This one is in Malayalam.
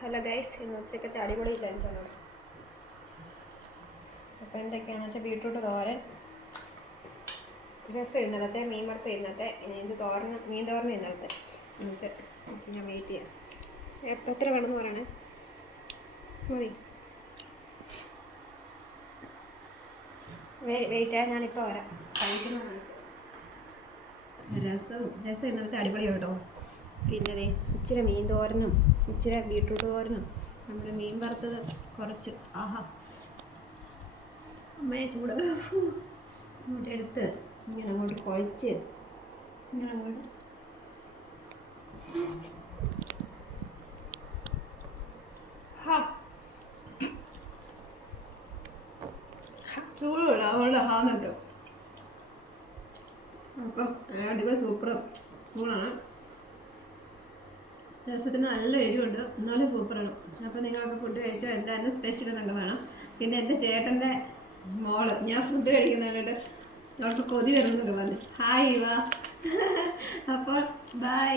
ഹലോ ഗൈസ് ഇന്ന് ഉച്ചക്കത്തെ അടിപൊളി ലഞ്ചാണ് അപ്പോൾ എന്തൊക്കെയാണെന്ന് വെച്ചാൽ ബീട്രൂട്ട് തോരൻ രസം ഇന്നലത്തെ മീൻ വറുത്ത ഇന്നത്തെ ഇനി ഇത് തോരനും മീൻ തോരൻ ഇന്നലത്തെ. നമുക്ക് ഞാൻ വെയിറ്റ് ചെയ്യാം. എത്ര വേണമെന്ന് പറയണേ? മതി. വെയിറ്റ് ഞാനിപ്പോൾ വരാം. കഴിക്കുന്നതാണ് രസവും രസം ഇന്നലത്തെ അടിപൊളി കേട്ടോ. പിന്നെ ഇച്ചിരി മീൻ തോരനും ഇച്ചിരി ബീട്രൂട്ട് തോരനും നമ്മൾ മീൻ വറുത്തത് കുറച്ച്. ആഹാ. അമ്മയെ ചൂട്. അങ്ങോട്ട് എടുത്ത് ഇങ്ങനെ അങ്ങോട്ട് കുഴച്ച്. ഇങ്ങനെ അങ്ങോട്ട്. ചൂടുള്ള അവളുടെ ഹാന്നത്തെ അപ്പം അടിപൊളി സൂപ്പർ. ഊണാണ് രസത്തിന് നല്ല എരിവുണ്ട്. എന്നാലും സൂപ്പറാണ്. അപ്പോൾ നിങ്ങളൊക്കെ ഫുഡ് കഴിച്ചോ എന്തായാലും സ്പെഷ്യൽ എന്നൊക്കെ വേണം. പിന്നെ എന്റെ ചേട്ടന്റെ മോൾ ഞാൻ ഫുഡ് കഴിക്കുന്നതുകൊണ്ട് അവൾക്ക് കൊതി വരുന്നൊക്കെ പറഞ്ഞു. ഹായ് വാ അപ്പോൾ ബൈ